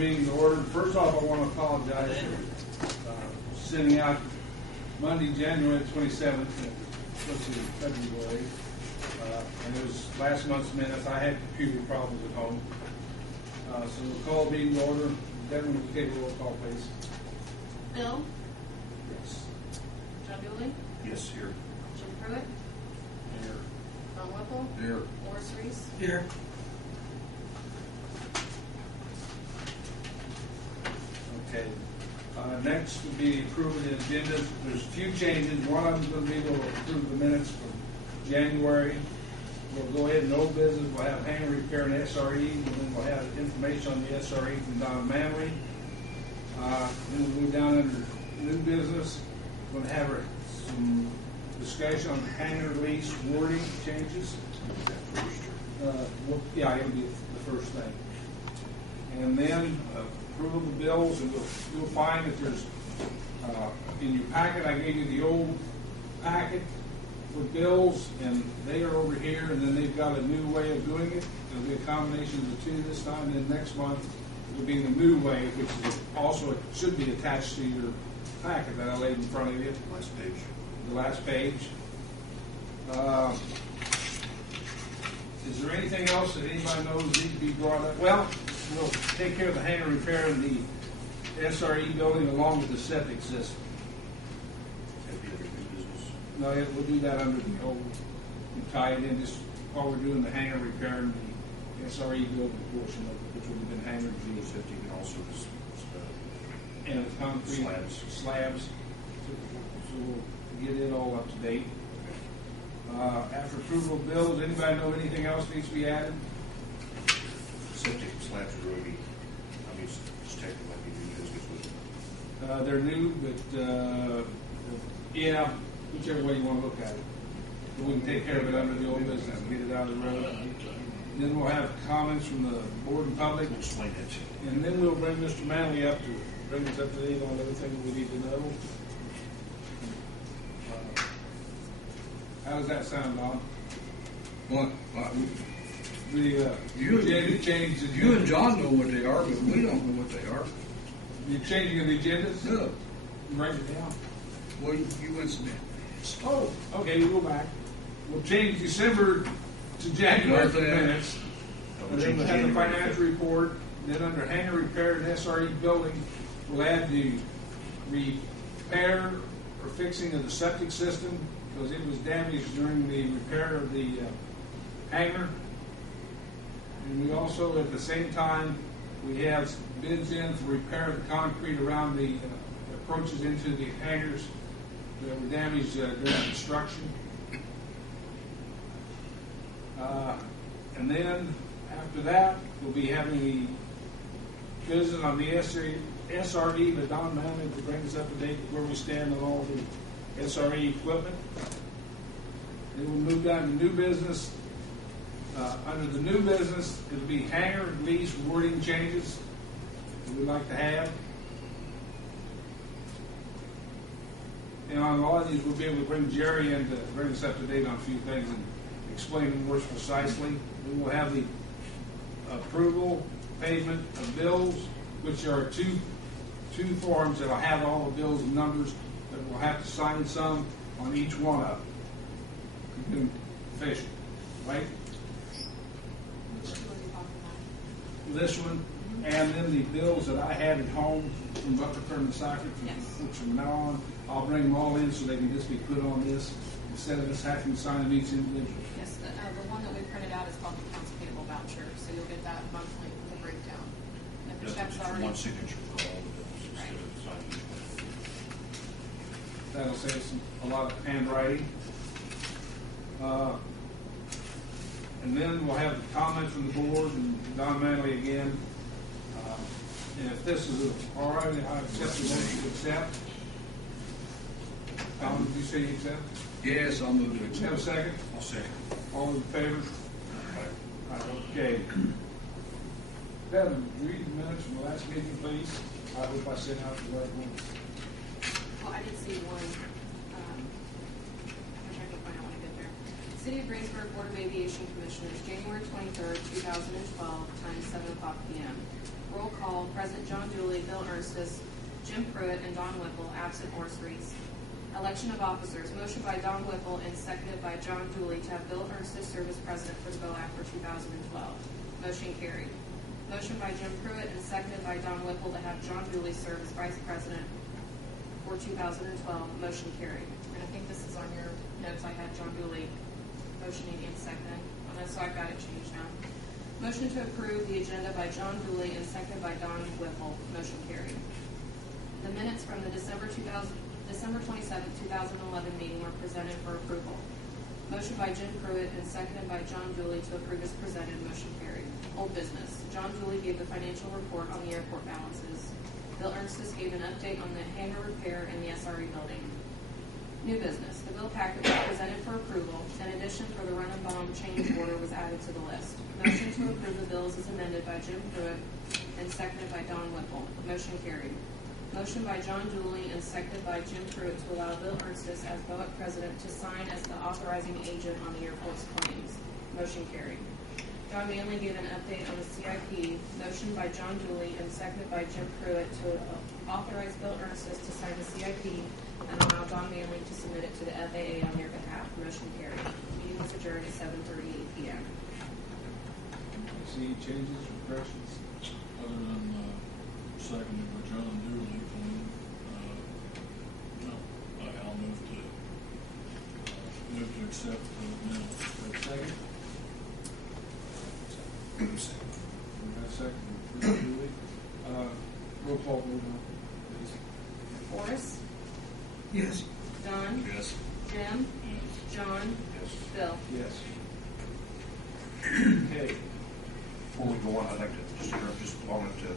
meeting to order. First off, I want to apologize for sending out Monday, January 27th, supposed to be February, and it was last month's minutes. I had computer problems at home. So we'll call the meeting to order. Devin, will you take a roll call, please? Bill? Yes. John Dooley? Yes, here. Jim Pruitt? Here. Don Whipple? Here. Morris Reese? Here. Okay. Next will be approving the agenda. There's a few changes. One of them is going to be we'll approve the minutes from January. We'll go ahead and old business. We'll have hangar repair and SRE, and then we'll have information on the SRE from Don Manley. Then we'll move down under new business. We're going to have some discussion on hangar lease wording changes. Yeah, it'll be the first thing. And then approval of the bills, and you'll find that there's, in your packet, I gave you the old packet with bills, and they are over here, and then they've got a new way of doing it. It'll be a combination of the two this time, and then next month it'll be the new way, which is also should be attached to your packet that I laid in front of you. Last page. The last page. Is there anything else that anybody knows needs to be brought up? Well, we'll take care of the hangar repair and the SRE building along with the septic system. That'd be under new business. No, we'll do that under the old, we tie it in just while we're doing the hangar repair and the SRE building portion of it, which would have been hangar G. Septic and also this, And the concrete slabs. So we'll get it all up to date. After approval of bills, anybody know anything else needs to be added? septic slabs are really, I mean, it's technically like you do business with. They're new, but yeah, whichever way you want to look at it. But we can take care of it under the old business and get it out of the road. Then we'll have comments from the board and public. We'll explain that to you. And then we'll bring Mr. Manley up to bring us up to date on everything we need to know. How does that sound, Don? What? The You change. You and John know what they are, but we don't know what they are. You're changing of the agendas? No. Write it down. Well, you went some. Oh, okay, we'll go back. We'll change December to January for the minutes. And then we'll have the financial report. Then under hangar repair and SRE building, we'll add the repair or fixing of the septic system because it was damaged during the repair of the hangar. And we also, at the same time, we have bids in for repair of the concrete around the approaches into the hangars that were damaged during construction. And then after that, we'll be having the business on the SRE, but Don Manley will bring us up to date where we stand on all the SRE equipment. Then we'll move down to new business. Under the new business, it'll be hangar lease wording changes that we'd like to have. And on a lot of these, we'll be able to bring Jerry in to bring us up to date on a few things and explain them more precisely. We will have the approval, payment of bills, which are two forms that will have all the bills and numbers, but we'll have to sign some on each one of them. Official, right? This one, and then the bills that I had at home from Butler and Cypher, which from now on, I'll bring them all in so they can just be put on this instead of us having to sign them each individual. Yes, the one that we printed out is called the accounts payable voucher, so you'll get that monthly with the breakdown. And if the check's It's already... one signature for all the bills instead of signing each one. That'll save a lot of handwriting. And then we'll have the comments from the board and Don Manley again. And if this is all right, I accept the motion to accept. Tom, did you say you accept? Yes, I'll move to Have a accept. second? I'll second. All in favor? Okay. Devin, read the minutes from the last meeting, please. I hope I sent out the right ones. Well, I did see one. I'm trying to find out when I get there. City of Greensburg Board of Aviation Commissioners, January 23rd, 2012, time 7 o'clock p.m. Roll call, President John Dooley, Bill Ernstis, Jim Pruitt, and Don Whipple, absent Morris Reese. Election of officers, motion by Don Whipple and seconded by John Dooley to have Bill Ernstis serve as president for the BOAC for 2012. Motion carried. Motion by Jim Pruitt and seconded by Don Whipple to have John Dooley serve as vice president for 2012. Motion carried. And I think this is on your notes. I had John Dooley motioning and seconding. So I've got it changed now. Motion to approve the agenda by John Dooley and seconded by Don Whipple. Motion carried. The minutes from the December 27, 2011 meeting were presented for approval. Motion by Jim Pruitt and seconded by John Dooley to approve as presented. Motion carried. Old business. John Dooley gave the financial report on the airport balances. Bill Ernstis gave an update on the hangar repair in the SRE building. New business. The bill packet was presented for approval. An addition for the Run-and-Bomb change order was added to the list. Motion to approve the bills is amended by Jim Pruitt and seconded by Don Whipple. Motion carried. Motion by John Dooley and seconded by Jim Pruitt to allow Bill Ernstis as BOAC president to sign as the authorizing agent on the airport's claims. Motion carried. John Manley gave an update on the CIP. Motion by John Dooley and seconded by Jim Pruitt to authorize Bill Ernstis to sign the CIP and allow Don Manley to submit it to the FAA on their behalf. Motion carried. Meeting was adjourned at 7:38 p.m. See changes or corrections? Other than seconded by John Dooley, no, I'll move to accept the minutes. Second? We got a second. Dooley. Roll call vote on, please. Forrest? Yes. Don? Yes. Jim? Yes. John? Yes. Bill? Yes. Okay. Before we go on, I'd like to just wanted to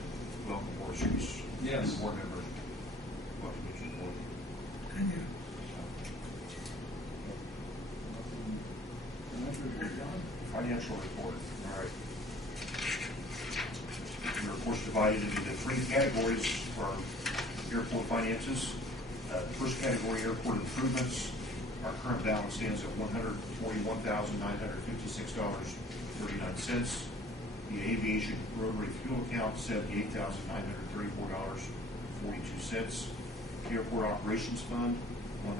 welcome Morris Reese. Yes. New board member. Welcome to the board. Thank you. Financial report. All right. We are, of course, divided into the three categories for our airport finances. The first category, airport improvements. Our current balance stands at $141,956.39. The aviation rotary fuel account, $78,934.42. The airport operations fund,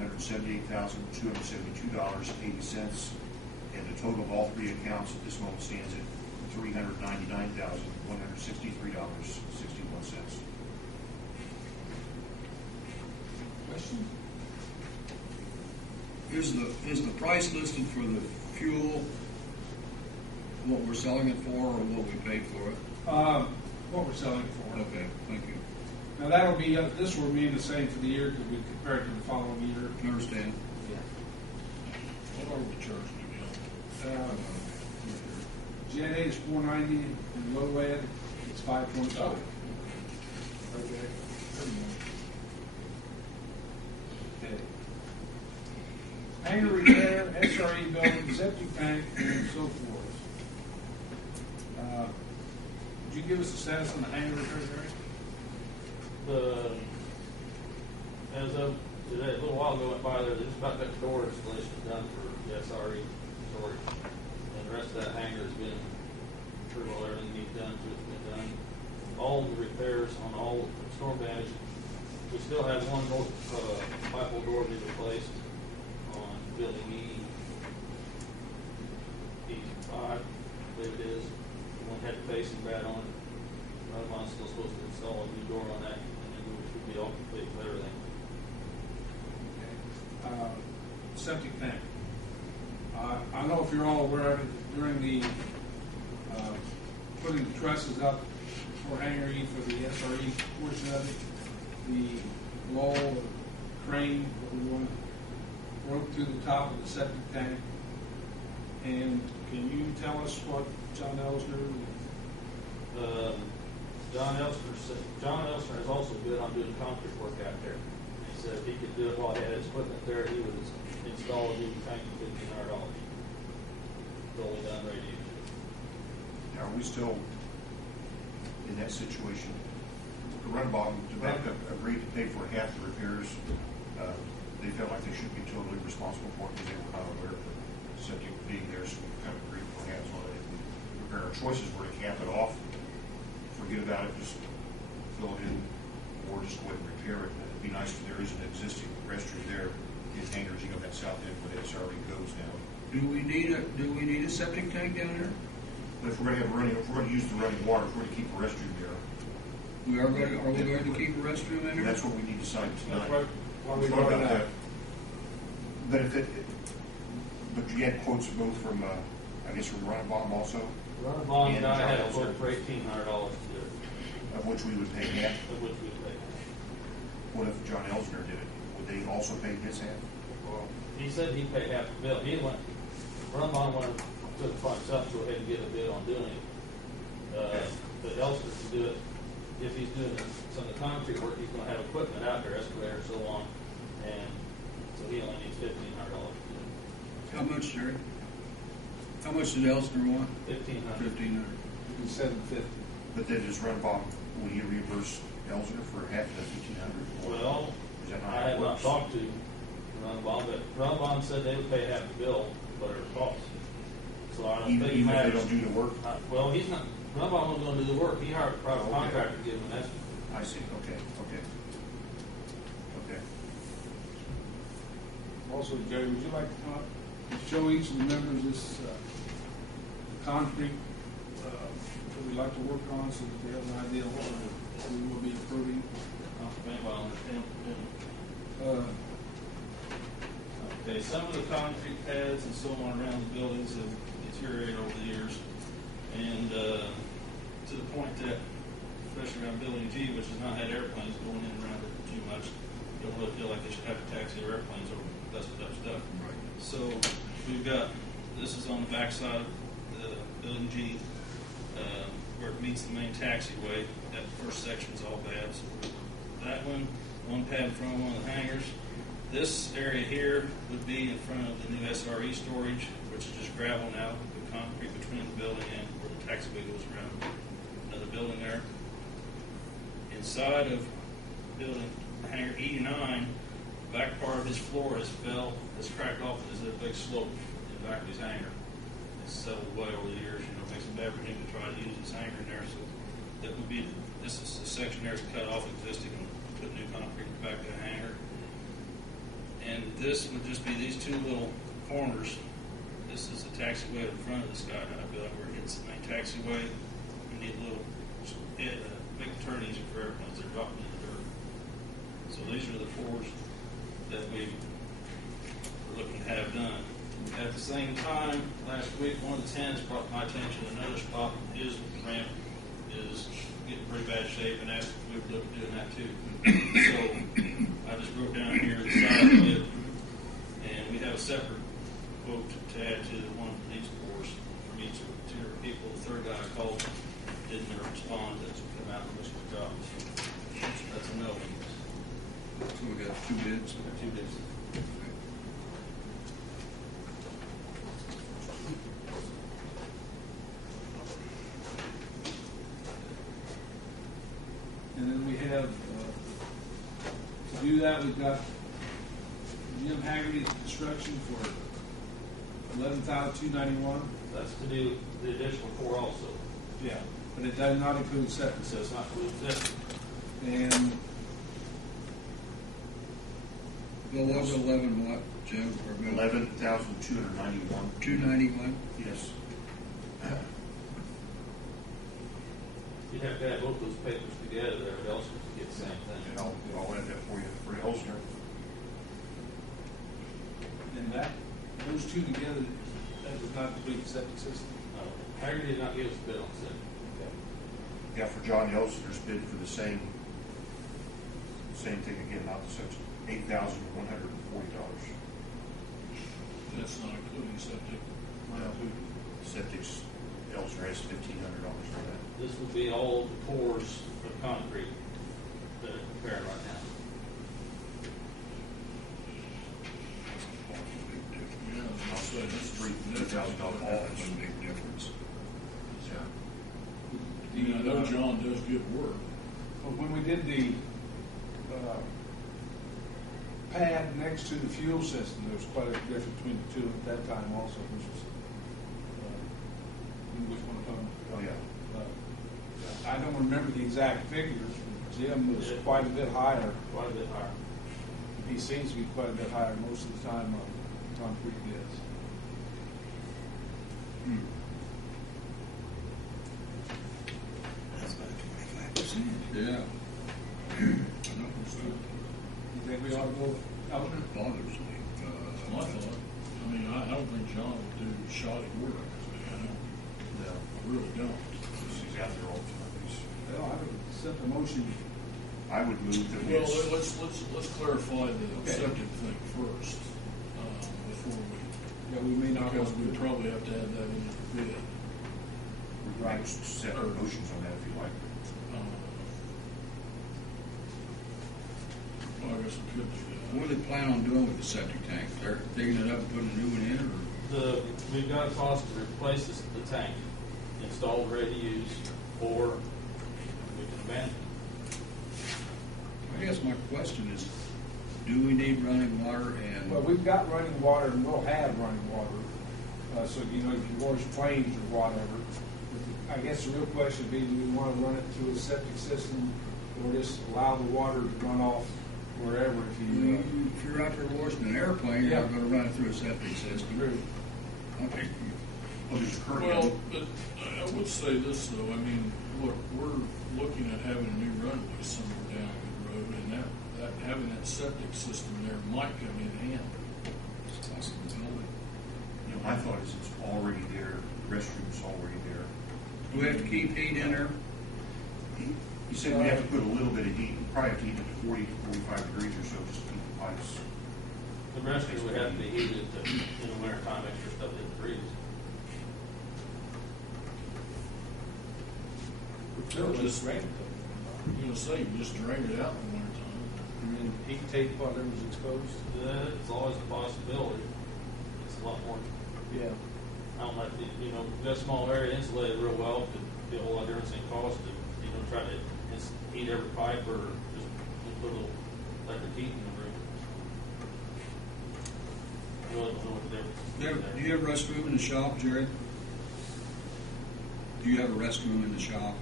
$178,272.80. And the total of all three accounts at this moment stands at $399,163.61. Questions? Is the price listed for the fuel what we're selling it for, or what we paid for it? What we're selling it for. Okay, thank you. Now that'll be, this will remain the same for the year because we compare it to the following year. I understand. What are we charging again? Gen A is $4.90 and low lead it's $5.25. Okay. Okay. Hangar repair, SRE building, septic tank, and so forth. Would you give us a status on the hangar repair, Gary? As of today, a little while ago went by there, they just about got the door installation done for the SRE storage. And the rest of that hangar has been pretty well, everything needs done to it's been done. All the repairs on all the storm damage. We still have one north pipe door to be replaced on building E5, I believe it is. The one had facing bad on it. Another one's still supposed to install a new door on that, and then we should be all complete with everything. Okay. Septic tank. I don't know if you're all aware of it, during the putting the trusses up for hangar E for the SRE portion of it, the lull or crane, what we want, broke through the top of the septic tank. And can you tell us what John Elsner? John Elsner is also good on doing concrete work out there. He said if he could do it while he had his equipment there, he would install a new tank for $1,500. Totally done, ready to use. Now, are we still in that situation? The Run-and-Bomb agreed to pay for half the repairs. They felt like they should be totally responsible for it because they were not aware of the septic being there, so we kind of agreed for half on it. Our choices were to cap it off for forget about it, just fill it in, or just go ahead and repair it. It'd be nice if there is an existing restroom there in hangars, that south end where the SRE goes now. Do we need a septic tank down there? But if we're gonna use the running water, if we're gonna keep a restroom there, Are we going to keep a restroom in there? that's what we need to decide tonight. That's why we Thought brought it about up. that. But you had quotes both from, I guess from Runabout also, Run Bond And guy had a John quote Elster. for $1,800 to do it, of which we would pay half. of which we paid. What if John Elsner did it? Would they also pay his half? Well, he said he'd pay half the bill. Run Bond went, took it upon himself to go ahead and get a bid on doing it. But Elster to do it, if he's doing some of the concrete work, he's gonna have equipment out there, excavator and so on, and so he only needs $1,500 to do it. How much, Jerry? How much did Elster want? $1,500. $1,500. It'd be $750. But then does Runabout, will he reimburse Elsner for half of the $1,500? Well, Is that not I how it have not works? talked to Runbond, but Runbond said they would pay half the bill, whatever it costs. So I don't Even think it if they matters. don't do the work? Well, he's not, Runbond wasn't gonna do the work. He hired a private Okay. contractor to give him an estimate. I see, okay. Also, Jerry, would you like to come up and show each of the members this concrete that we'd like to work on so that they have an idea of what we will be approving? Well, understand. Uh, Okay, some of the concrete pads and so on around the buildings have deteriorated over the years. And, to the point that, especially around Building G, which has not had airplanes going in and around it too much, don't really feel like they should have to taxi their airplanes over dusted up stuff. Right. So we've got, this is on the backside of the Building G, where it meets the main taxiway. That first section's all bad. So that one pad in front of one of the hangars. This area here would be in front of the new SRE storage, which is just gravel now, with concrete between the building and where the taxiway goes around another building there. Inside of building hangar 89, the back part of his floor has cracked off. There's a big slope in the back of his hangar. It's settled away over the years, it makes it bad for him to try to use his hangar in there. So that would be, this is the section there is cut off existing and put new concrete in the back of the hangar. And this would just be these two little corners. This is the taxiway in front of the skydive building where it hits the main taxiway. We need a little, make the turn easier for airplanes. They're dropping in the dirt. So these are the fours that we were looking to have done. At the same time, last week, one of the tenants brought my attention to another spot. His ramp is getting pretty bad shape and asked if we would look at doing that too. So I just wrote down here the side of it, and we have a separate quote to add to the one for these fours from each of the two people. The third guy I called didn't respond. That's come out and missed the job. So that's a no. So we got two bids. Two bids. And then we have, to do that, we've got Jim Haggerty Construction for $11,291. That's to do the additional four also. Yeah. But it does not include septic So it's system. not included. And Well, was 11 what, Joe? Or about 11,291. 291? Yes. You'd have to add both those papers together there, or else you get the same And thing. I'll add that for you, for Elsner. and that, those two together, that does not include the septic system. Haggerty did not give us a bid on it. Yeah, for John Elsner's bid for the same thing again, not the such, $8,140. That's not including septic. No. Septic's, Elsner has $1,500 for that. This would be all the pours of concrete that are prepared right now. Yeah, I'll say that's $3,000 That's difference. a big difference. Yeah, I know John does good work. But when we did the pad next to the fuel system, there was quite a difference between the two at that time also, which was, which one of them? Oh, yeah. I don't remember the exact figures. Jim was quite a bit higher. Quite a bit higher. He seems to be quite a bit higher most of the time on concrete bids. That's about 25%. Yeah. You think we ought to go out? Bothers me. My thought, I mean, I don't think John would do shoddy work, I mean, No, I really don't. he's out there all the time. Well, I would accept the motion. I would move that we. Well, let's clarify the Okay. septic thing first, before we, Yeah, we may not. because want to we do it. probably have to add that in the bid. We can make separate motions on that if you like. Well, I guess we could do that. What do they plan on doing with the septic tank? They're digging it up and putting a new one in, or? We've got a cost to replace the tank, installed, ready to use, or we can abandon it. I guess my question is, do we need running water and? Well, we've got running water and we'll have running water. So, you know, if you wash planes or whatever. I guess the real question would be, do we want to run it through a septic system or just allow the water to run off wherever if you. If you're out there washing an airplane, you're not gonna run it through a septic system. True. Okay. Well, there's a current. Well, but I would say this though, I mean, look, we're looking at having a new runway somewhere down the road, and that having that septic system there might come in handy. It's a possibility. You know, my thought is it's already there, the restroom's already there. Do we have to keep heat in there? You said we have to put a little bit of heat, we probably have to heat it to 40 to 45 degrees or so, just to keep the pipes. The restroom would have to be heated in the winter time, extra stuff didn't freeze. Just drain it. I'm gonna say, you just drain it out in the wintertime. And then heat tape whatever's exposed. It's always a possibility. It's a lot more, Yeah. I don't like, you know, that small area insulated real well, could be a whole lot difference in cost to, you know, try to heat every pipe or just put a little electric heat in the room. I really don't know what the difference is. Do you have a restroom in the shop, Jared? Do you have a restroom in the shop?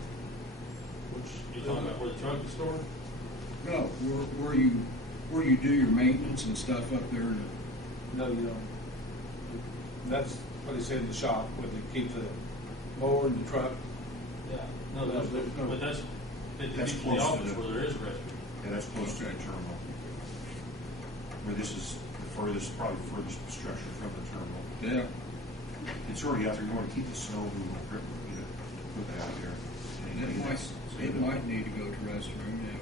Which, you talking about where the truck is stored? No, where you do your maintenance and stuff up there? No, you don't. That's what they say in the shop, where they keep the mower in the truck. Yeah. No, but that's That's the close to office the- where there is a restroom. Yeah, that's close to the terminal. Where this is the furthest, probably the furthest structure from the terminal. Yeah. It's already out there, you want to keep the snow removal equipment, you know, put that out there. It might need to go to restroom, yeah.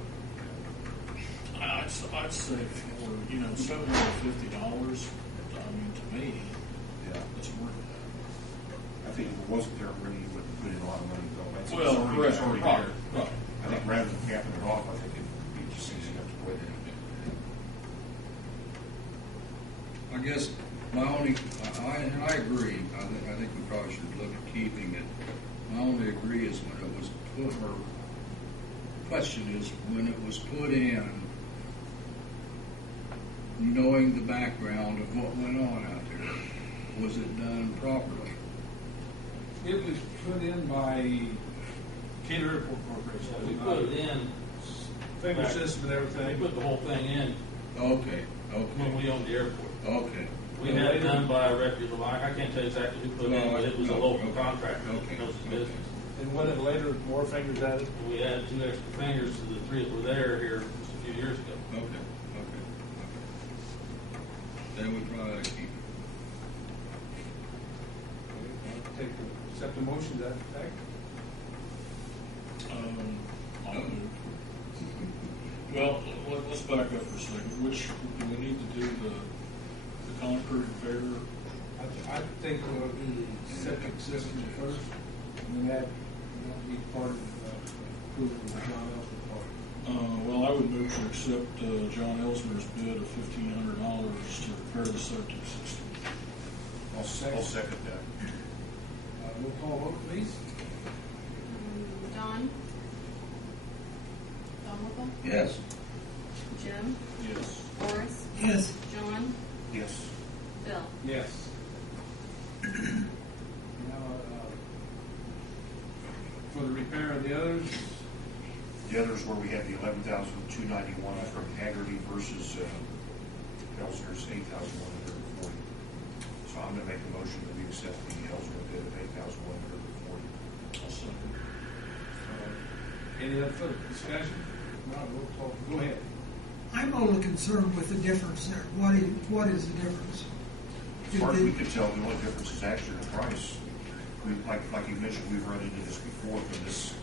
I'd say for, you know, $750, I mean, to me, Yeah, it's worth that. I think if it wasn't there already, you wouldn't put in a lot of money though. It's Well, already- it's already right, there. right. I think rather than capping it off, I think it'd be just easy enough to put in. I guess my only, I agree, I think we probably should look at keeping it. My only agree is when it was put, or question is, when it was put in, knowing the background of what went on out there, was it done properly? It was put in by Cater Airport Corporation. We put it in, Finger system and we everything. put the whole thing in Okay, when we owned the airport. okay. We had it done by a reputable, I can't tell you exactly who put it in, but it was a No, local okay, contractor okay, that knows his okay. business. And when it later, more fingers added. And we added 2 extra fingers to the 3 that were there here just a few years ago. Okay. Then we probably ought to keep it. Accept the motion to that effect. I'll move. Well, let's back up for a second. Which, do we need to do the concrete repair? I think we'll do the septic system first, and then that will be part of approval of the John Elford part. Well, I would move to accept John Ellsworth's bid of $1,500 to repair the septic system. I'll second that. Roll call vote, please. Don? Don Whipple? Yes. Jim? Yes. Boris? Yes. John? Yes. Bill? Yes. Now, for the repair of the others? The others where we have the 11,291 from Haggerty versus Ellsworth's 8,140. So I'm going to make a motion that we accept the Ellsworth bid of 8,140. I'll second. Any other further discussion? No, we'll talk. Go ahead. I'm only concerned with the difference there. What is the difference? As far as we can tell, the only difference is actually the price. Like you mentioned, we've run into this before from this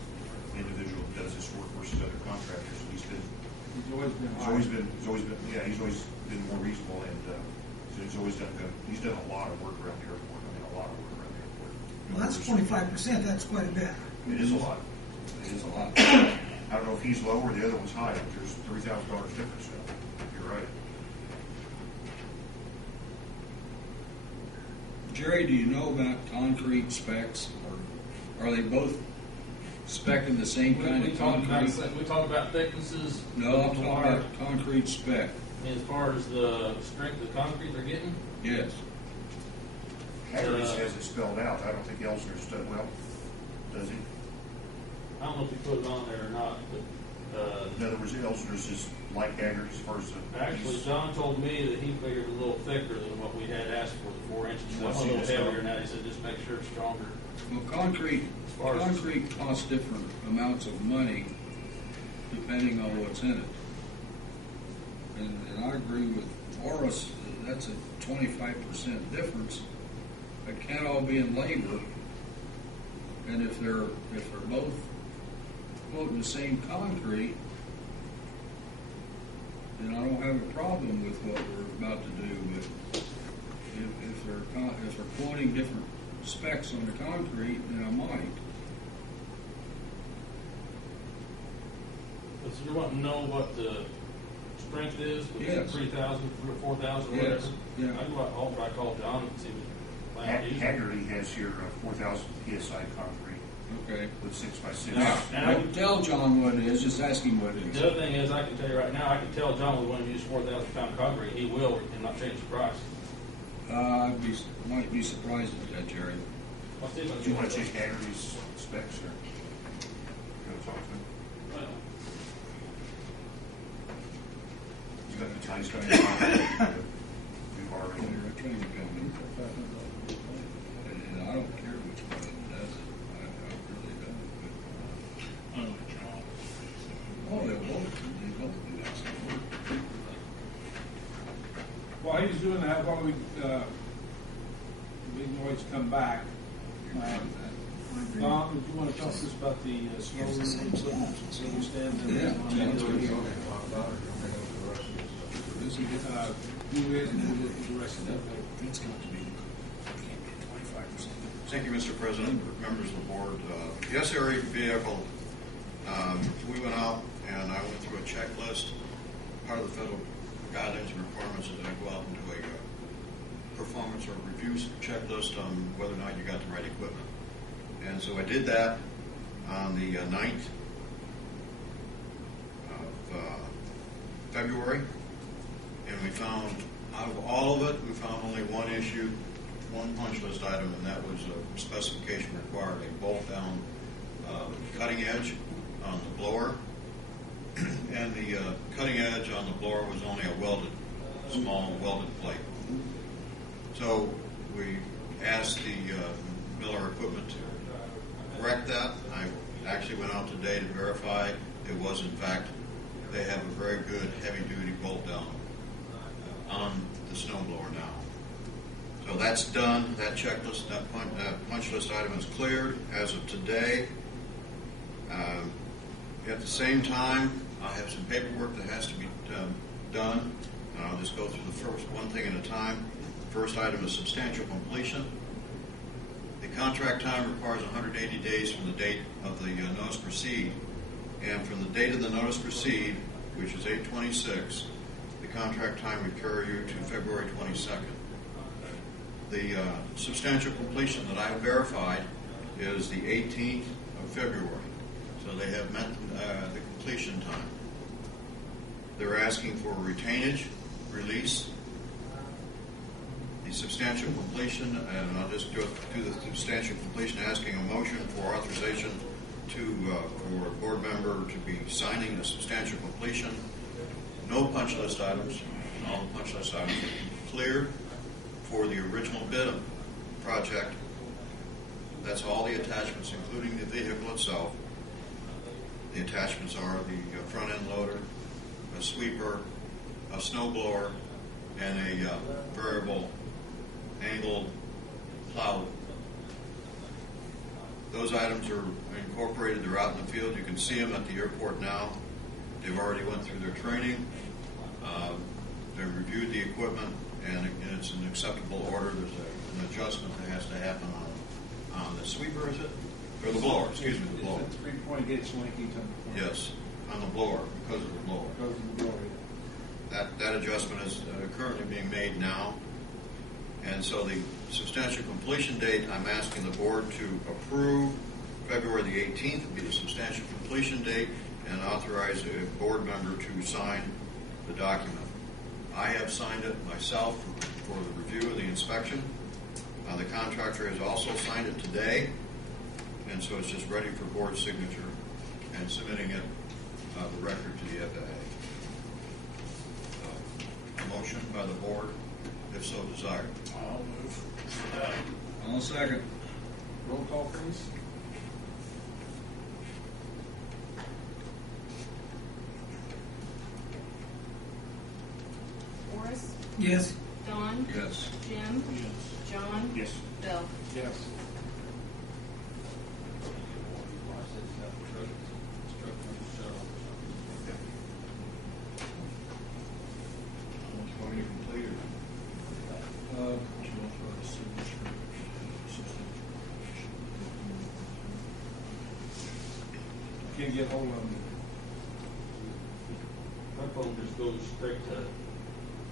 individual that does this work versus other contractors. And he's always been more reasonable, and so he's always done good. He's done a lot of work around the airport. I mean, a lot of work around the airport. Well, that's 25%. That's quite a bit. It is a lot. It is a lot. I don't know if he's low or the other one's high, but there's $3,000 difference now. You're right. Jerry, do you know about concrete specs, or are they both spec'ing the same kind We of talked concrete? about, we talked about thicknesses. No, I'm talking about concrete spec. As far as the strength of concrete they're getting, Yes. Haggerty's has it spelled out. I don't think Ellsworth's done well, does he? I don't know if he put it on there or not, but, In other words, Ellsworth's is like Haggerty's as far as the. actually, John told me that he figured a little thicker than what we had asked for, the 4 inches. Well, I'm a see, little that's heavier not- now. He said, just make sure it's stronger. Well, concrete far as- costs different amounts of money depending on what's in it. And I agree with Horace, that's a 25% difference. It can't all be in labor. And if they're both quoting the same concrete, then I don't have a problem with what we're about to do. But if they're quoting different specs on the concrete, then I might. But so you want to know what the strength is? Yes. 3,000 or 4,000 or Yes, whatever? yeah. I call John and see what plan he's. Haggerty has here 4,000 PSI concrete Okay. with 6x6. Yeah. And I Don't tell John what it is, just ask him what it is. The other thing is, I can tell you right now, I can tell John we want to use 4,000 pound concrete. He will and not change the price. Might be surprised at that, Jerry. I'll see if I can Do you want get to it. check Haggerty's specs or? Go talk to him. Well, You got the ties going. We've already. They're a train company. And I don't care which one of them does it. I really don't. I know John. But, oh, they both do that stuff. While he's doing that, while we can always come back. Don, would you want to talk to us about the snow removal? Where we stand there? Yeah. Who is and who is the rest of it? It's got to be, can't be 25%. Thank you, Mr. President, members of the board. The SRE vehicle, we went out and I went through a checklist. Part of the federal guidelines and requirements is that I go out and do a performance or review checklist on whether or not you got the right equipment. And so I did that on the 9th of February. And we found, out of all of it, we found only one issue, one punch list item, and that was a specification required a bolt down cutting edge on the blower. And the cutting edge on the blower was only a small welded plate. So we asked the Miller equipment to correct that. I actually went out today to verify it was in fact, they have a very good heavy duty bolt down on the snowblower now. So that's done. That checklist, that punch list item is cleared as of today. At the same time, I have some paperwork that has to be done. I'll just go through the first one thing at a time. First item is substantial completion. The contract time requires 180 days from the date of the notice proceed. And from the date of the notice proceed, which is 8/26, the contract time would carry you to February 22nd. The substantial completion that I have verified is the 18th of February. So they have met the completion time. They're asking for a retainage release. The substantial completion, and I'll just go through the substantial completion, asking a motion for authorization for a board member to be signing the substantial completion. No punch list items. All the punch list items are cleared for the original bid project. That's all the attachments, including the vehicle itself. The attachments are the front end loader, a sweeper, a snow blower, and a variable angled plow. Those items are incorporated. They're out in the field. You can see them at the airport now. They've already went through their training. They've reviewed the equipment, and it's an acceptable order. There's an adjustment that has to happen on the sweeper, is it? Or the blower, excuse me, the blower. It's a 3-point gauge slinky to the Yes, on the blower, because of the blower. Goes in the blower. That adjustment is currently being made now. And so the substantial completion date, I'm asking the board to approve February the 18th would be the substantial completion date, and authorize a board member to sign the document. I have signed it myself for the review of the inspection. The contractor has also signed it today, and so it's just ready for board signature and submitting it, the record to the FAA. A motion by the board, if so desired. I'll move. I'll second. Roll call, please. Horace, Yes. Don, Yes. Jim, Yes. John, Yes. Bill. Yes. Want me to complete it? Can't get hold of them. My phone just goes straight to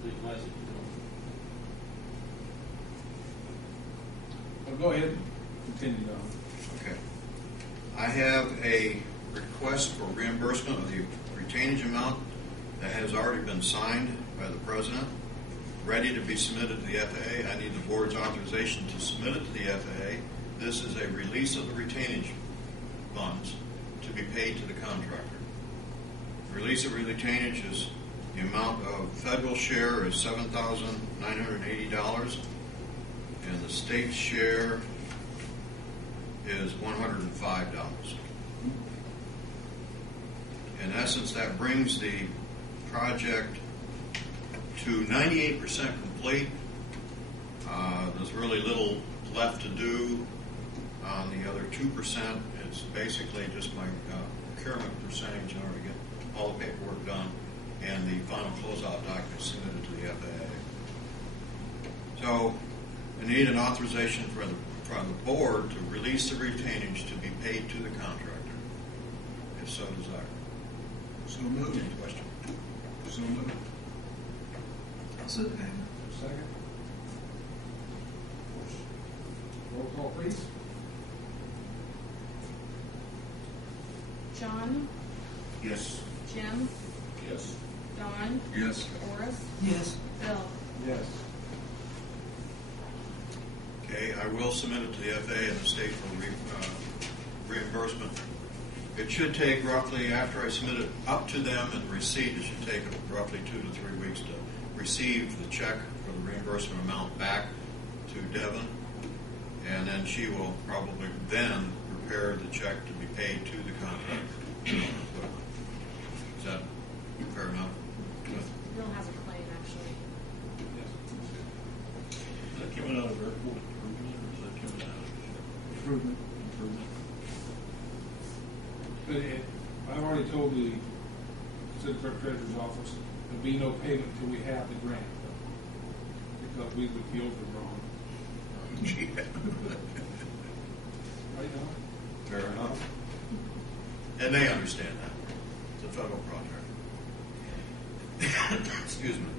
leave message, you know. Well, go ahead, continue, Don. Okay. I have a request for reimbursement of the retainage amount that has already been signed by the president, ready to be submitted to the FAA. I need the board's authorization to submit it to the FAA. This is a release of the retainage funds to be paid to the contractor. Release of retainage is the amount of federal share is $7,980, and the state share is $105. In essence, that brings the project to 98% complete. There's really little left to do on the other 2%. It's basically just my procurement percentage in order to get all the paperwork done and the final closeout documents submitted to the FAA. So I need an authorization from the board to release the retainage to be paid to the contractor, if so desired. So moved. Any question? So moved. Second. Roll call, please. John, Yes. Jim, Yes. Don, Yes. Horace, Yes. Bill. Yes. Okay, I will submit it to the FAA and the state for reimbursement. It should take roughly, after I submit it up to them and receipt, it should take roughly 2 to 3 weeks to receive the check for the reimbursement amount back to Devin, and then she will probably then prepare the check to be paid to the contractor. Is that fair enough? Bill has a claim, actually. Is that coming out of airport improvement, or is that coming out of Improvement. improvement? But I've already told the city clerk treasurer's office, there'll be no payment until we have the grant, because we would be overdrawn. Right, Don? Fair enough. And they understand that. It's a federal project. Excuse me.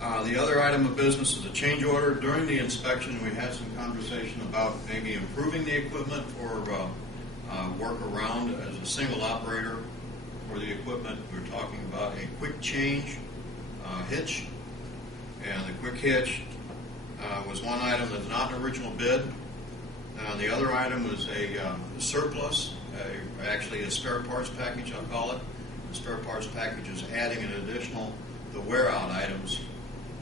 The other item of business is a change order. During the inspection, we had some conversation about maybe improving the equipment for work around as a single operator for the equipment. We're talking about a quick change hitch. And the quick hitch was one item that's not an original bid. The other item was a surplus actually a spare parts package, I'll call it. The spare parts package is adding an additional, the wear out items,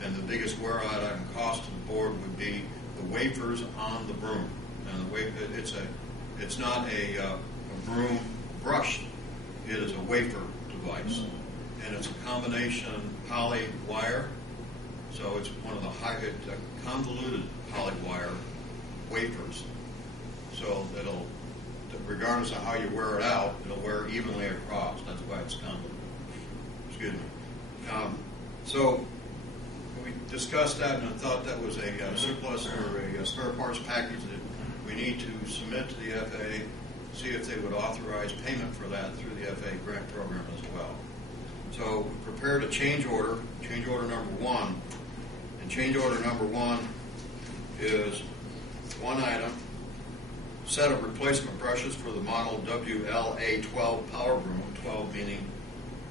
and the biggest wear out item cost to the board would be the wafers on the broom. And it's not a broom brush, it is a wafer device. And it's a combination poly wire, so it's one of the it's a convoluted poly wire wafers. So it'll, regardless of how you wear it out, it'll wear evenly across. That's why it's convoluted. Excuse me. So we discussed that, and I thought that was a surplus or a spare parts package that we need to submit to the FAA, see if they would authorize payment for that through the FAA grant program as well. So we prepared a change order number 1, and change order number 1 is one item, set of replacement brushes for the model WLA-12 power broom, 12 meaning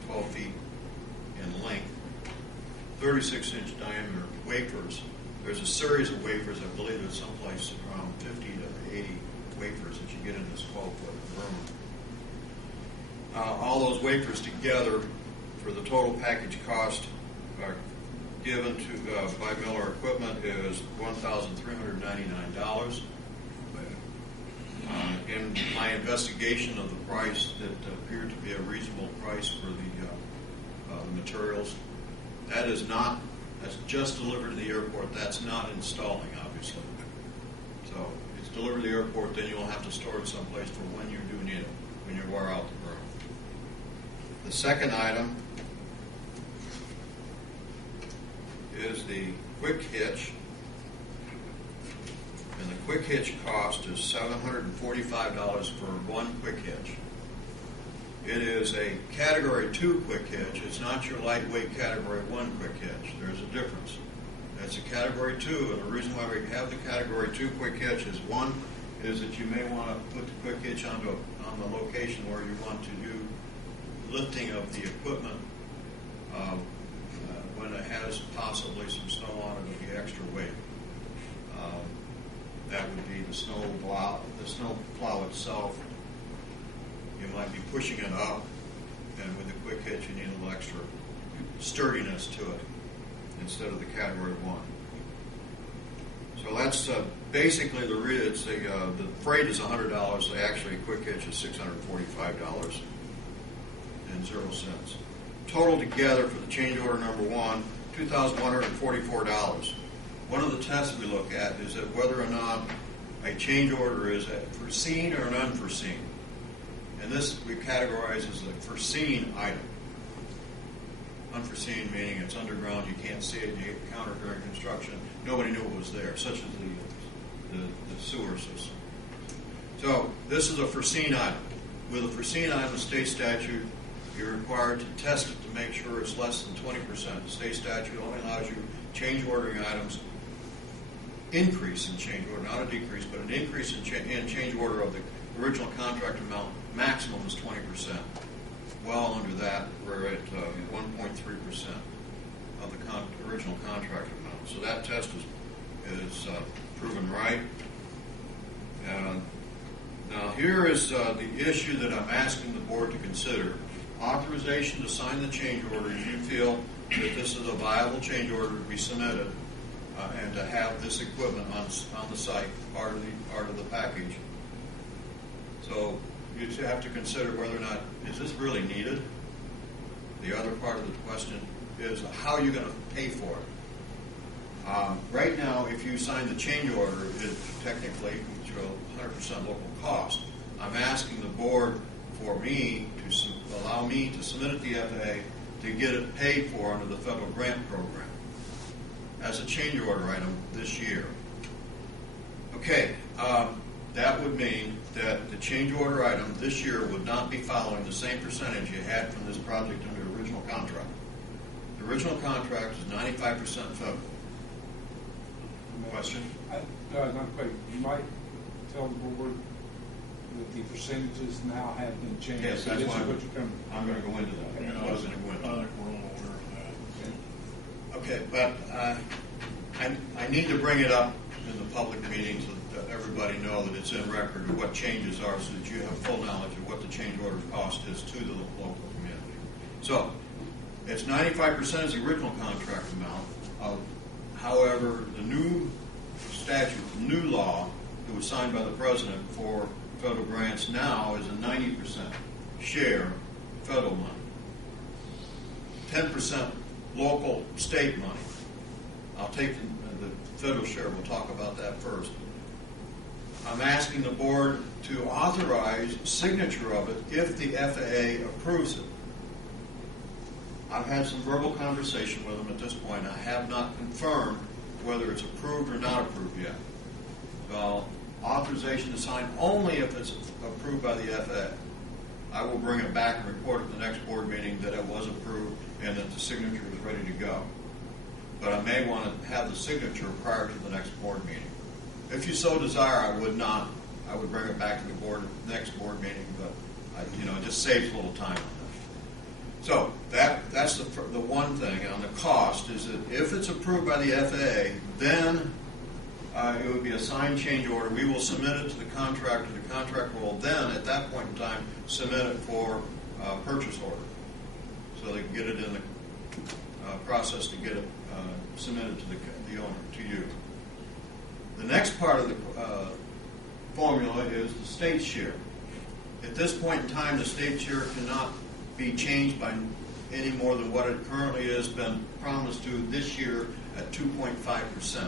12 feet in length, 36-inch diameter wafers. There's a series of wafers, I believe it's someplace around 50 to 80 wafers that you get in this 12-foot broom. All those wafers together for the total package cost given to by Miller Equipment is $1,399. In my investigation of the price, that appeared to be a reasonable price for the materials. That's just delivered to the airport. That's not installing, obviously. So it's delivered to the airport, then you'll have to store it someplace for when you do need it, when you wear out the broom. The second item is the quick hitch. And the quick hitch cost is $745 for one quick hitch. It is a Category 2 quick hitch. It's not your lightweight Category 1 quick hitch. There's a difference. It's a Category 2, and the reason why we have the Category 2 quick hitch is, one, is that you may want to put the quick hitch on the location where you want to do lifting of the equipment when it has possibly some snow on it, it'll be extra weight. That would be the snow plow itself. You might be pushing it up, and with the quick hitch, you need a little extra sturdiness to it instead of the Category 1. So that's basically the freight is $100. The actually quick hitch is $645 and 0 cents. Total together for the change order number 1, $2,144. One of the tests we look at is that whether or not a change order is foreseen or an unforeseen. And this we categorize as a foreseen item. Unforeseen meaning it's underground, you can't see it, you encounter during construction, nobody knew it was there, such as the sewer system. So this is a foreseen item. With a foreseen item, the state statute, you're required to test it to make sure it's less than 20%. The state statute only allows you change ordering items increase in change order, not a decrease, but an increase in change order of the original contract amount, maximum is 20%. Well under that, we're at 1.3% of the original contract amount. So that test is proven right. Now here is the issue that I'm asking the board to consider. Authorization to sign the change order if you feel that this is a viable change order to be submitted and to have this equipment on the site, part of the package. So you have to consider whether or not, is this really needed? The other part of the question is how are you going to pay for it? Right now, if you sign the change order, it technically will 100% local cost. I'm asking the board for me to allow me to submit it to the FAA to get it paid for under the federal grant program as a change order item this year. Okay, that would mean that the change order item this year would not be following the same percentage you had from this project under the original contract. The original contract is 95% federal. Question? Not quite. You might tell the board that the percentages now have been changed. Yes, So that's this why is what you're coming. I'm going to go into that. Yeah, I was going to go I into think that. we're all aware of that. Okay, but I need to bring it up in the public meeting so that everybody know that it's in record of what changes are, so that you have full knowledge of what the change order cost is to the local community. So, it's 95% is the original contract amount. However, the new statute, the new law that was signed by the president for federal grants now is a 90% share federal money, 10% local state money. I'll take the federal share. We'll talk about that first. I'm asking the board to authorize signature of it if the FAA approves it. I've had some verbal conversation with them at this point. I have not confirmed whether it's approved or not approved yet. So, authorization to sign only if it's approved by the FAA. I will bring it back and report at the next board meeting that it was approved and that the signature is ready to go. But I may want to have the signature prior to the next board meeting. If you so desire, I would not. I would bring it back to the board at the next board meeting, but it just saves a little time on that. So that's the one thing on the cost is that if it's approved by the FAA, then it would be a signed change order. We will submit it to the contractor. The contractor will then, at that point in time, submit it for purchase order, so they can get it in the process to get it submitted to the owner, to you. The next part of the formula is the state share. At this point in time, the state share cannot be changed by any more than what it currently has been promised to this year at 2.5%.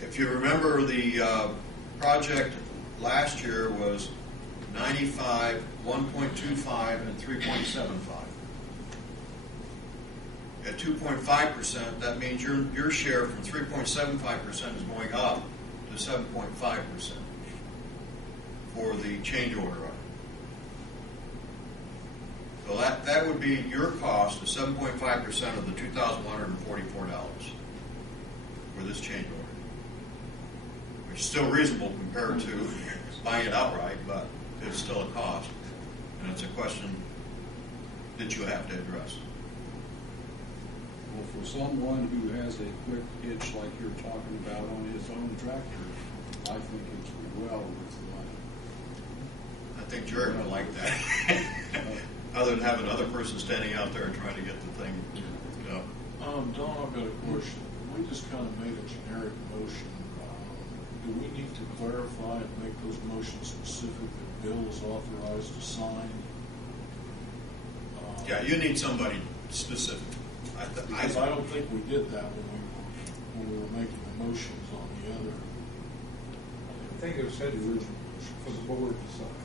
If you remember, the project last year was 95, 1.25, and 3.75. At 2.5%, that means your share from 3.75% is going up to 7.5% for the change order of it. So that would be your cost of 7.5% of the $2,144 for this change order, which is still reasonable compared to buying it outright, but it's still a cost, and it's a question that you have to address. Well, for someone who has a quick hitch like you're talking about on his own tractor, I think it's well worth the money. I think Jerry would like that. Other than having another person standing out there and trying to get the thing up. Don, I've got a question. We just kind of made a generic motion. Do we need to clarify and make those motions specific that Bill is authorized to sign? Yeah, you need somebody specific. Because I don't think we did that when we were making the motions on the other. I think it was said original for the board to sign.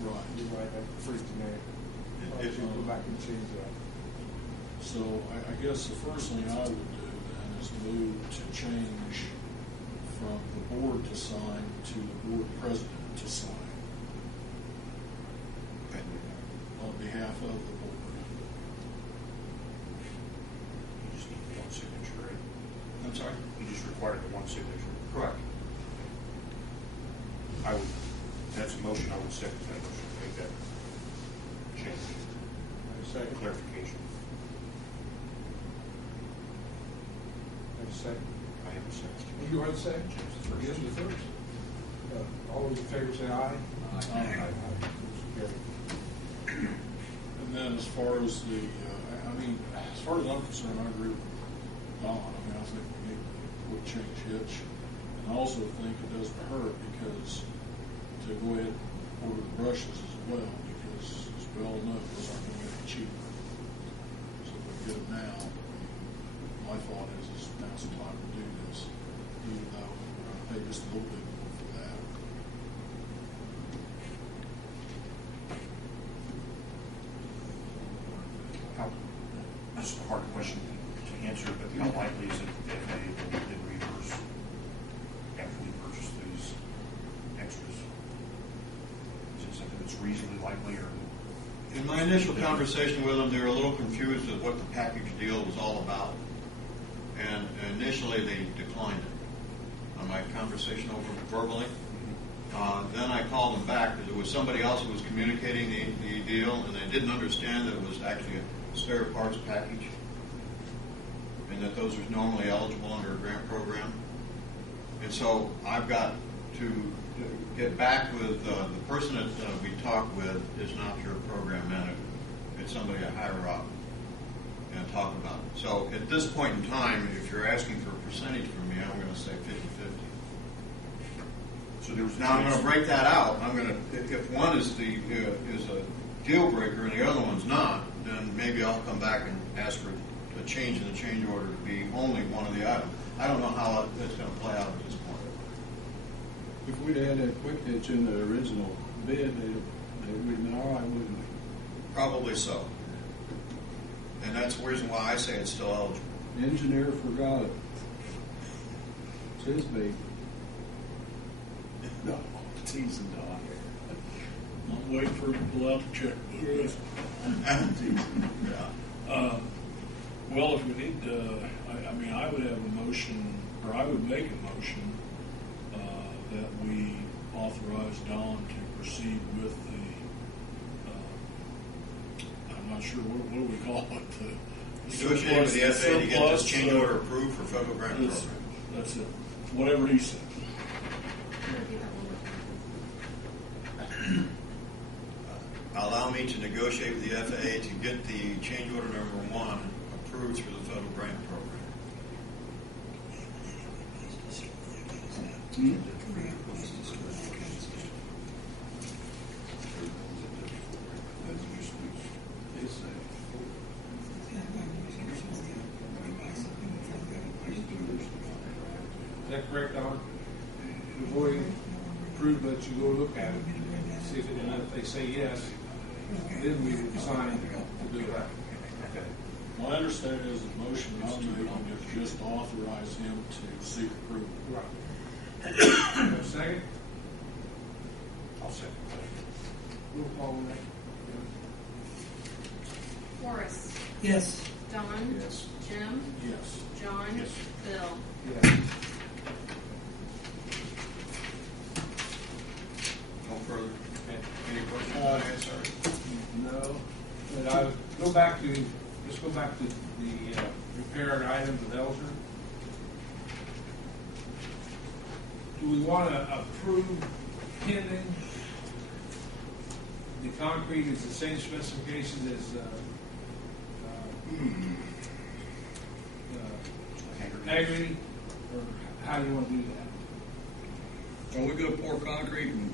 Right. You're right, that's pretty generic. I should go back and change that. So I guess the first thing I would do then is move to change from the board to sign to the board president to sign on behalf of the board. You just need one signature, right? I'm sorry? You just require the one signature. Correct. That's a motion, I would second that motion, make that change, Second. clarification. Have a second. I have a second. You want to say? Yes, the first. All those in favor say aye. Aye. And then as far as the, as far as I'm concerned, I agree with Don. I think we need to change hitch. And I also think it doesn't hurt because to go ahead and order the brushes as well, because as we all know, those aren't going to get cheaper. So if we get them now, my thought is now's the time to do this, even though we're going to pay just a little bit more for that. This is a hard question to answer, but how likely is it that they did reverse after we purchased these extras? Is it something that's reasonably likely, or? In my initial conversation with them, they were a little confused at what the package deal was all about. And initially, they declined it on my conversation over verbally. Then I called them back because it was somebody else who was communicating the deal, and they didn't understand that it was actually a spare parts package, and that those are normally eligible under a grant program. And so I've got to get back with, the person that we talk with is not your program manager. It's somebody higher up and talk about it. So at this point in time, if you're asking for a percentage from me, I'm going to say 50-50. So there was Now I'm going to break that out. I'm going to, if one is the is a deal breaker and the other one's not, then maybe I'll come back and ask for a change in the change order to be only one of the items. I don't know how that's going to play out at this point. If we'd had that quick hitch in the original bid, they'd been all right, wouldn't we? Probably so. And that's the reason why I say it's still eligible. The engineer forgot it. It's his baby. No, teasing Don. I'm waiting for him to pull out the checkbook. Yeah. Well, if we need, I would have a motion, or I would make a motion that we authorize Don to proceed with the, I'm not sure, what do we call it? The Negotiate with the FAA to get this surplus, change order approved for federal grant That's program. that's it. Whatever he said. Allow me to negotiate with the FAA to get the change order number 1 approved through the federal grant program. Is that correct, Don? We've already approved that you go look at it, see if, and if they say yes, then we would sign to do that. Okay. My understanding is the motion I'm making is just authorize him to seek approval. Right. Have a second? I'll second. Roll call on that. Horace, Yes. Don, Yes. Jim, Yes. John, Yes. Bill. Yeah. No further. Okay. Any questions? Sorry. No, but I would go back to, let's go back to the repaired items of Elser. Do we want to approve pending the concrete is the same specifications as aggregate, or how do you want to do that? Are we gonna pour concrete in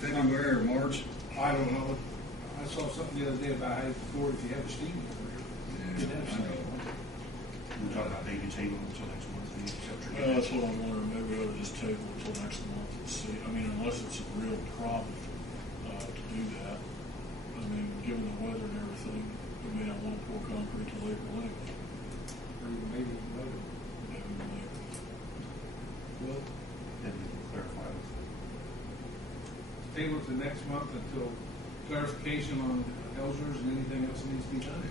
February or March? I don't know. I saw something the other day about how you pour if you have a steam. Yeah, I know. We're talking about maybe table until next month. and accept your- Well, that's what I'm wondering, maybe we ought to just table it until next month and see, unless it's a real problem, to do that. Given the weather and everything, we may not want to pour concrete till April 8th, Or even maybe later. maybe later. Well, Then we can clarify it. table it to next month until clarification on Elser's and anything else that needs to be done.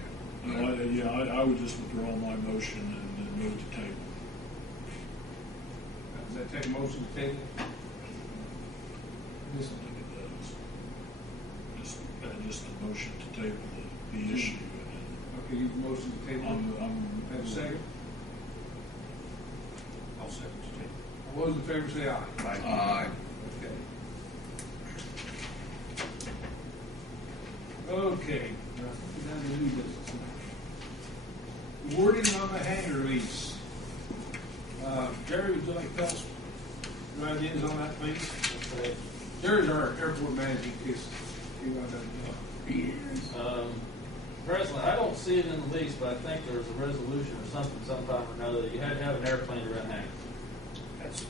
I would just withdraw my motion and then move to table. Does that take a motion to table? I think it does. Just a motion to table the issue. Okay, you motion to table. Have a second? I'll second the table. All those in favor say aye. Aye. Okay. Okay, now, down to new business now. Wording on the hangar lease. Jerry, would you like to tell us your ideas on that, please? Jerry's our airport manager, in case you want to know. Personally, I don't see it in the lease, but I think there was a resolution or something sometime or another that you had to have an airplane to rent hangar. That's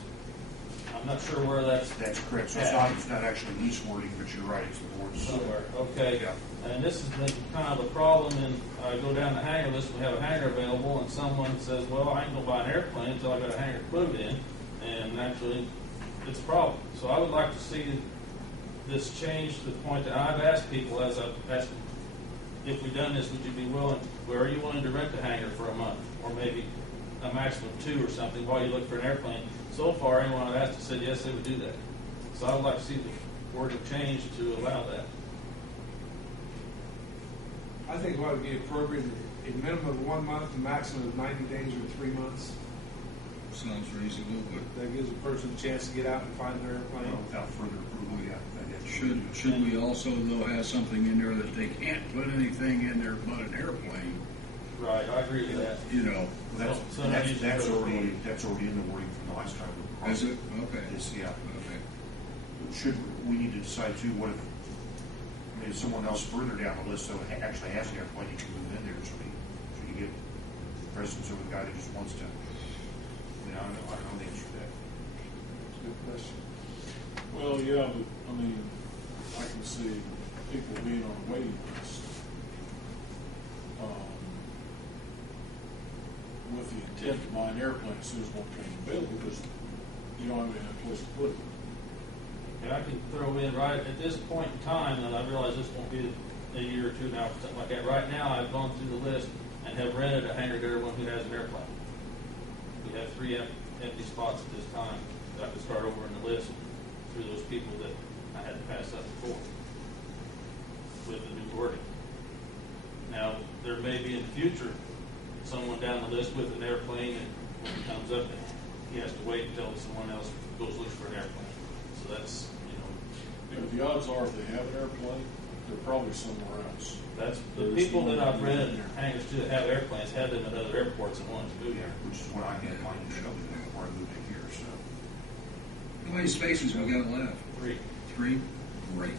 I'm not sure where that's correct. So it's not actually lease wording, but you're right, it's the board's. somewhere. Okay. Yeah. And this has been kind of a problem, and I go down the hangar list, we have a hangar available, and someone says, well, I ain't gonna buy an airplane until I got a hangar to put it in, and actually, it's a problem. So I would like to see this changed to the point that I've asked people, as I've asked them, if we done this, would you be willing, are you willing to rent the hangar for a month, or maybe a maximum of 2 or something, while you look for an airplane? So far, anyone I've asked has said yes, they would do that. So I would like to see the wording changed to allow that. I think what would be appropriate, a minimum of 1 month, a maximum of 90 days or 3 months. Sounds reasonable, but That gives a person a chance to get out and find their airplane. Without further approval, yeah. that should we also, though, have something in there that they can't put anything in there but an airplane? Right, I agree with that. You know, Well, So that needs to that's go already in the wording from the last time. is it? Okay. Yeah. Okay. Should, we need to decide too, what if, I mean, if someone else further down the list, so actually has an airplane, you can move in there, should you get precedence over the guy that just wants to? I mean, I don't know the answer to that. Good question. Well, yeah, but, I mean, I can see people being on a waiting list. With the intent to buy an airplane as soon as one comes available, because you don't have any place to put it. And I can throw in right at this point in time, and I realize this won't be a year or two now, or something like that. Right now, I've gone through the list and have rented a hangar to everyone who has an airplane. We have 3 empty spots at this time that I could start over in the list through those people that I had to pass up before with the new wording. Now, there may be in the future someone down the list with an airplane, and when it comes up, he has to wait until someone else goes look for an airplane. So that's, You know, the odds are if they have an airplane, they're probably somewhere else. that's the people that I've rented hangars to that have airplanes have them at other airports and want to move Yeah, here. which is what I had mine in Shelby before I moved to here, so. How many spaces we got left? 3. 3? Great.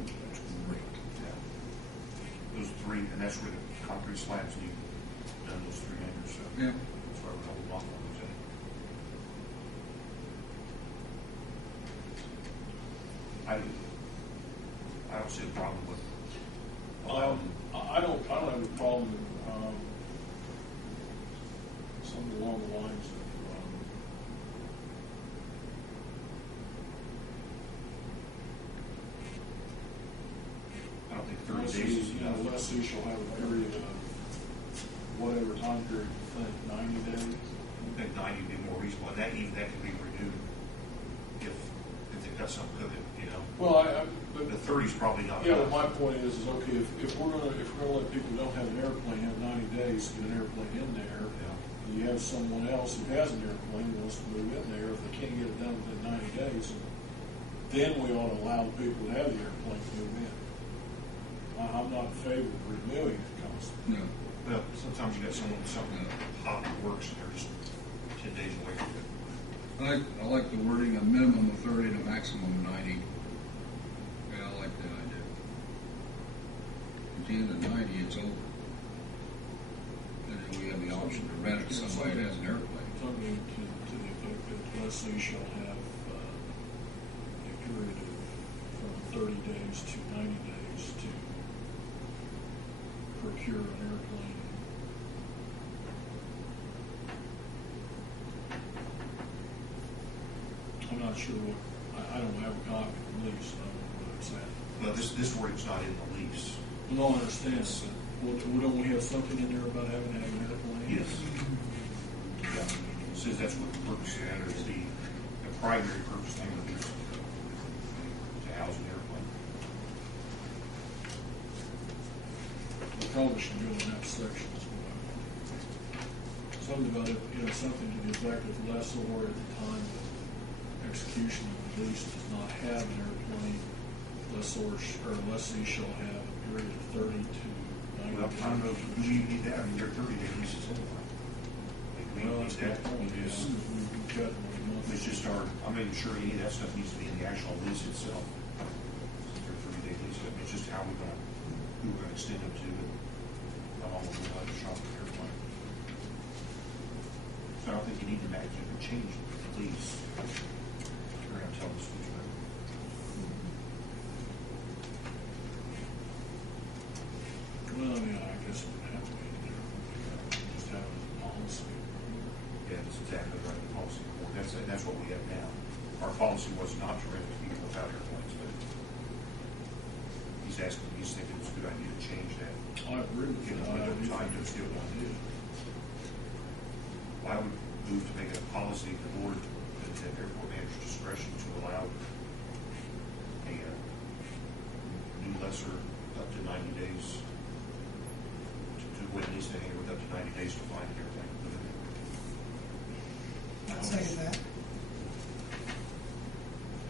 That's great. Yeah. Those 3, and that's where the concrete slabs need done, those 3 hangars, so. Yeah. That's why we're holding off on those. I don't see a problem with. I don't have a problem, something along the lines of, I don't think 30 days is enough. lessee shall have a period of whatever time period you think, 90 days. I think 90 would be more reasonable, and that can be renewed if they've got something cooking, you know. Well, The 30 is probably not yeah, but enough. my point is okay, if we're gonna let people who don't have an airplane have 90 days to get an airplane in there, Yeah. and you have someone else who has an airplane who wants to move in there, if they can't get it done within 90 days, then we ought to allow the people that have the airplane to move in. I'm not in favor of renewing it constantly. No. Well, sometimes you got someone with something hot that works, and they're just 10 days away from it. I like the wording, a minimum of 30 and a maximum of 90. Yeah, I like that idea. At the end of 90, it's over. And then we have the option to rent it to somebody that has an airplane. Something to the effect that lessee shall have a period of from 30 days to 90 days to procure an airplane. I'm not sure what, I don't have a copy of the lease, I don't know what it's at. Well, this wording's not in the lease. No, I understand, but don't we have something in there about having to have an airplane? Yes. Yeah. It says that's what the purpose of that is, the primary purpose of the lease, to house an airplane. We probably should go in that section as well. Something about it, something to the effect of lessor at the time of execution of the lease does not have an airplane, lessee shall have a period of 30 to 90 Well, days. I don't know, do you need that? I mean, your 30-day lease is anyway. Well, that's that. the point, is we've got one month. It's just I'm making sure any of that stuff needs to be in the actual lease itself. Your 30-day lease, I mean, it's just how who we're gonna extend it to, and how long we're gonna shop the airplane. So I don't think you need to change the lease. You're gonna tell us who's right. Well, I guess it would have to be in there. Just have it as a policy. Yeah, that's exactly right, the policy board, that's what we have now. Our policy was not to rent to people without airplanes, but he's thinking it's a good idea to change that. I agree with Give you. them a I little do time to think it's a do good it. idea. I would move to make it a policy of the board at airport manager's discretion to allow a new lessor up to 90 days to win lease a hangar with up to 90 days to find an airplane. I'll second that.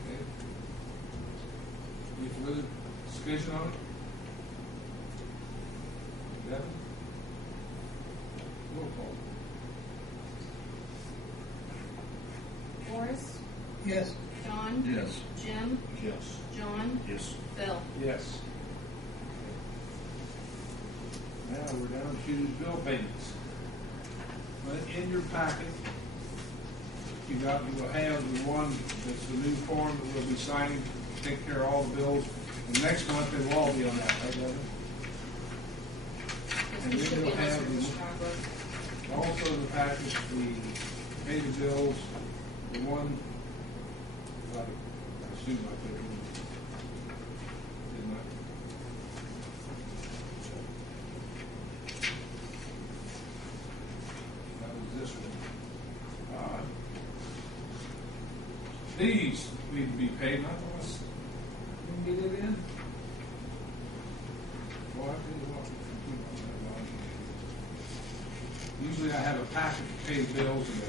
Okay. Any further discussion on it? Devin? Roll call. Morris, Yes. Don, Yes. Jim, Yes. John, Yes. Bill. Yes. Now we're down to bill payments. But in your packet, you will have the one that's the new form that we'll be signing, to take care of all the bills. And next month, they will all be on that, right, Devin? And This then should be we'll have listed as the- Chicago. Also in the package, the pay the bills, the one, I assume I put it in, didn't I? That was this one. These need to be paid, not unless you can get it in. Well, I tell you what, usually I have a packet to pay the bills, and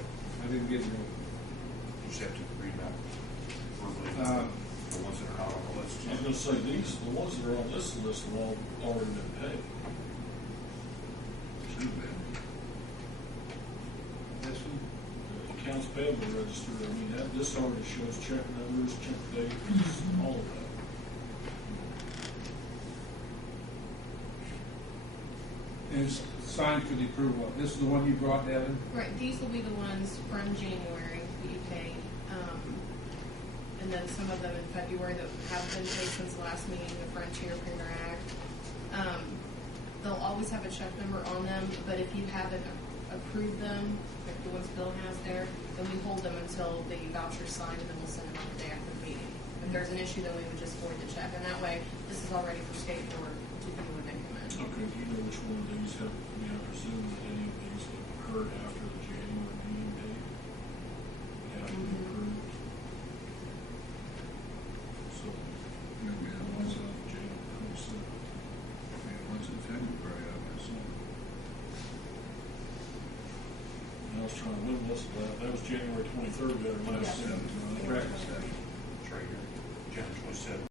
I didn't get it in. You just have to read out Uh, verbally the ones that are not on the list. I was gonna say, the ones that are on this list have all already been paid. Should have been. This one, The accounts payable register, I mean, this already shows check numbers, check dates, all of that. and it's signed for the approval. This is the one you brought, Devin? Right, these will be the ones from January that you paid. And then some of them in February that have been paid since the last meeting, the Frontier Premier Act. They'll always have a check number on them, but if you haven't approved them, like the ones Bill has there, then we hold them until the voucher's signed, and then we'll send them out the day after the meeting. If there's an issue, then we would just forward the check, and that way, this is already for state board to do when they come in. Okay, do you know which one of these have, I mean, I presume that any of these have occurred after the January meeting date? Have to be approved? So, Maybe the ones ones, of January 27th. maybe the ones in February, I guess. And I was trying to, when was that? That was January 23rd, we had our last Yeah. meeting, right? Correct. It's right here, January 27th.